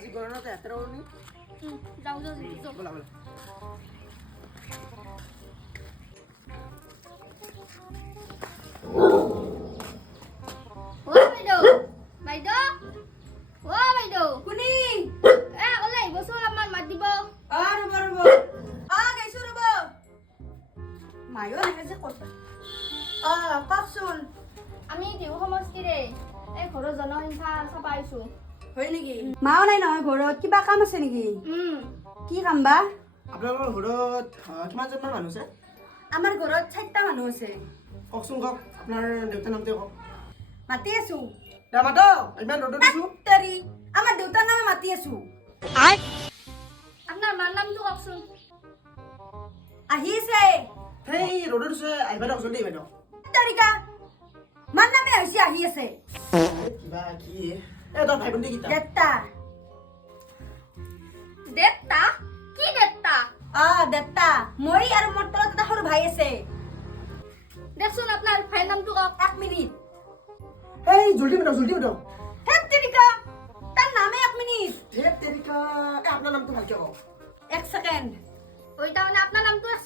আজি গণনাতে হাতেৰ নি যাওঁ বলা বলা বাইদেউ বাইদেউ বাইদেউ কোনি ওলাই আহিবচোন অলপমান মাত দিব ৰ'ব গৈছো ৰ'ব মায়ো আহে যে ক'ত কওকচোন আমি টিহু সমষ্টিৰে এই ঘৰৰ জনসংখ্যা চাবা আহিছোঁ হয় নেকি মাও নাই নহয় ঘৰত কিবা কাম আছে নেকি কি কাম বা আপোনালোকৰ ঘৰত কিমানজনমান মানুহ আছে আমাৰ ঘৰত 4টা মানুহ আছে কওকচোন কওক আপোনাৰ দেউতাৰ নামটো কওক মাতি আছো মাতক ইমান ৰ'দত দিছোঁ তেৰি আমাৰ দেউতাৰ নামে মাতি আছো আপোনাৰ মাৰ নামটো কওকচোন আহি আছে সেই ৰ'দত দিছে আহিবা দিয়ক জলদি আহিবা দিয়ক তাৰিকা মাৰ নামে আহিছে আহি আছে কিবা কি তোৰ ভাই ভণ্টি কেইটা দেউতা দেৱতা কি দেৱতা দেউতা মই আৰু মোৰ তলত এটা সৰু ভাই আছে দেচোন আপোনাৰ ভাইৰ নামটো কওক 1 মিনিট এই জলদি মাতক হে তেৰিকা তাৰ নামে 1 মিনিট ধেত তেৰিকা আপোনাৰ নামটো ভালকে কওক 1 সেকেন্ড ওই তাৰমানে আপোনাৰ নামটো 1